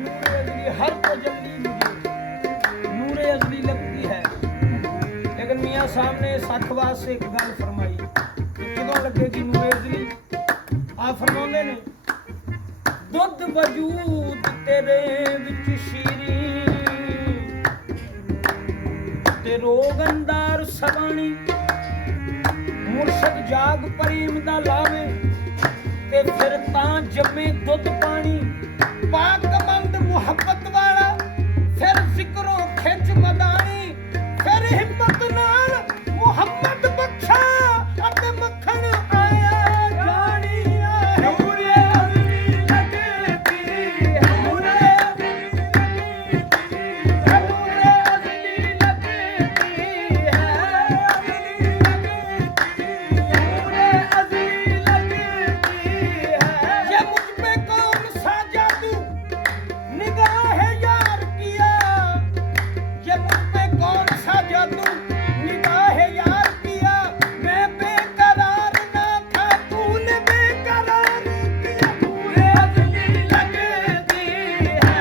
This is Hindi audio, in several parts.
नूरे अजली हर तजल्ली मुझे नूरे अजली लगती है। लेकिन मियाँ साहब ने साखवास से एक गल फरमाई कि किदों लगेगी नूरे अजली। आप फरमाते ने दुध वजूद तेरे विच शीरी ते रोगंदार सबानी मुर्शद जाग परीम दा लावे ते फिर तां जमे दुध पानी पाकमंद मुहब्बत वाला फिर जिक्रो खिच मदानी फिर हिम्मत नाल मुहम्मद बख्शा अते मक्खन आया जानी नूरे अजली लगती है नूरे अजली लगती है नूरे अजली लगती है। ये मुझ पे कौन सा जादू निगाह यार किया ये मुझ पे कौन सा जादू निगाह यार किया। मैं बेकरार ना था तूने बेकरार किया। नूरे अजली लगती है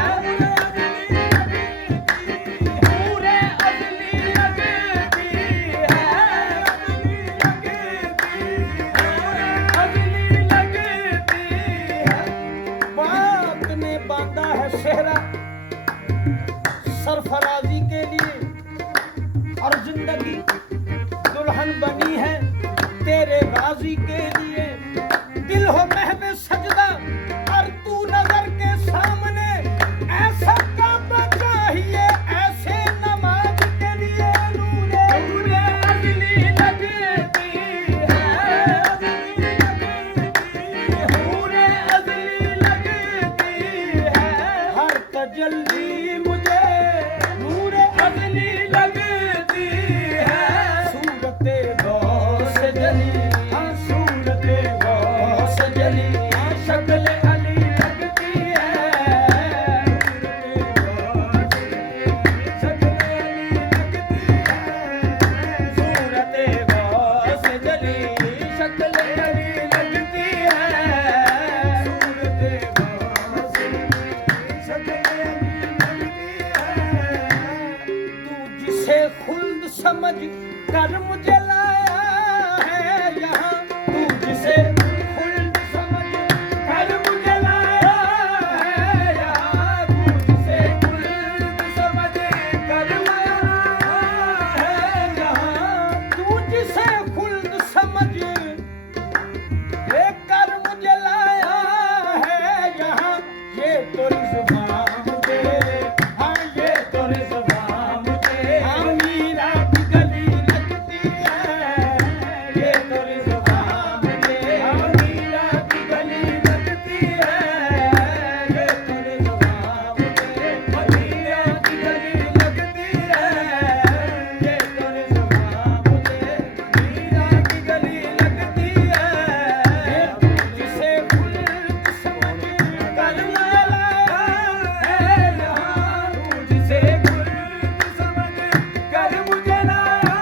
नूरे अजली लगती अजली लगती है। बात ने बांधा है सेहरा सरफराजी के लिए और जिंदगी दुल्हन बनी है तेरे गाजी के लिए। दिल हो महवे सजदा और तू नजर के सामने ऐसा काबा चाहिए ऐसे नमाज के लिए। नूरे अजली लगती है नूरे अजली लगती है। हर तजल्ली मुझे नूरे अजली लगती है। सूरते गौस जली हाँ सूरते गौस जली हाँ शक्ल अली लगती है। शक्ल अली लगती है। सूरते गौस जली शक्ल अली लगती है। सूरते गौस जली शक्ल अली लगती है। तू जिसे खुल्द समझ कर मुझे लाया है यहाँ तू जिसे खुल्द समझ कर मुझे लाया है यहाँ तू जिसे खुल्द समझ कर लाया है यहाँ तू जिसे खुल्द समझ कर मुझे लाया है यहाँ। ये तो रिज़वां मुझे हाँ ये तो रिज़वां मुझे हाँ मीरा की गली लगती है। ये तो रिज़वां मुझे हाँ मीरा की गली लगती है। ये तो रिज़वां मुझे मीरा की गली लगती है। ये तो रिज़वां मुझे मीरा की गली लगती है। जिसे खुल्द समझ कर लाया है यहाँ जिसे खुल्द समझ कर मुझे लाया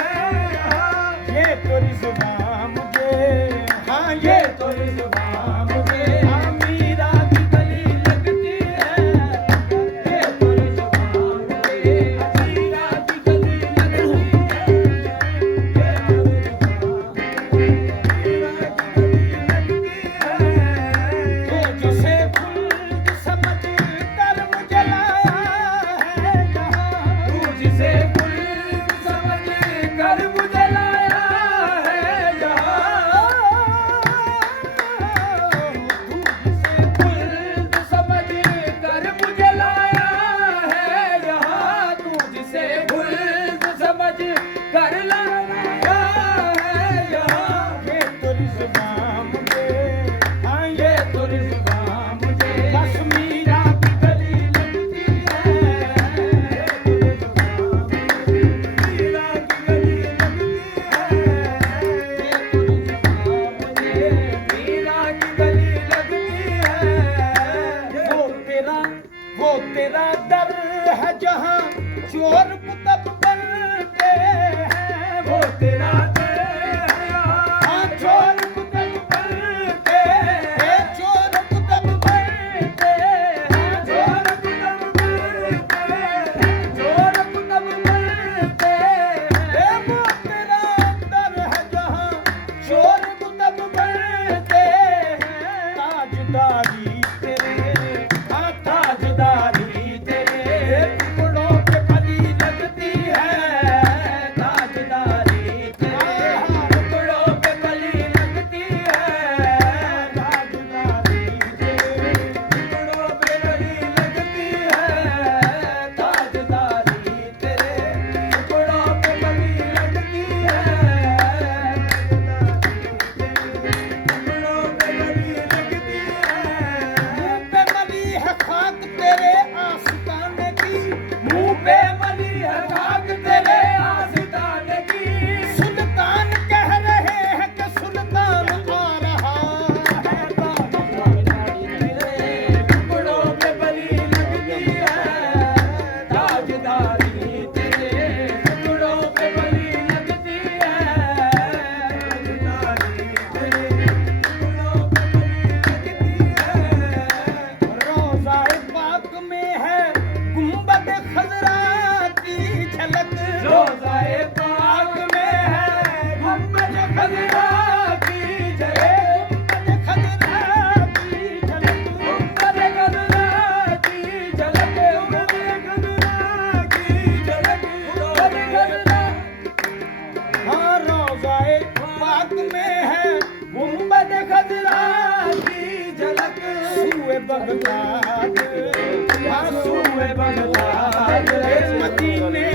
है यहाँ। ये तो रिज़वां मुझे हाँ ये तो रिज़वां मुझे हाँ मीरा की गली लगती है। ये तो रिज़वां मुझे मीरा की गली लगती है। ये तो रिज़वां मीरा की गली लगती है। ये जिसे खुल्द समझ कर मुझे लाया है यहाँ तू जिसे खुल्द समझ कर मुझे लाया है यहाँ। तेरे आस्ताने की, मुंह पे मली है खाक तेरे आस्ताने की। सुल्तान कह रहे हैं कि सुल्तान आ रहा है, तेरे टुकड़ों पे बली लगती है, ताजदारी तेरे टुकड़ों पे बली लगती है, ताजदारी तेरे टुकड़ों पे बली लगती है। रोज़ाए पाक में है गुंबद खजरा की झलक, रोज़ाए पाक में है गुंबद खजरा की झलक, गुंबद खजरा की झलक, गुंबद खजरा की झलक, गुंबद खजरा की झलक, गुंबद खजरा। हाँ रोज़ाए पाक में है गुंबद खजरा की झलक, सूए बगदाद, हाँ सूए बगदाद, मदीने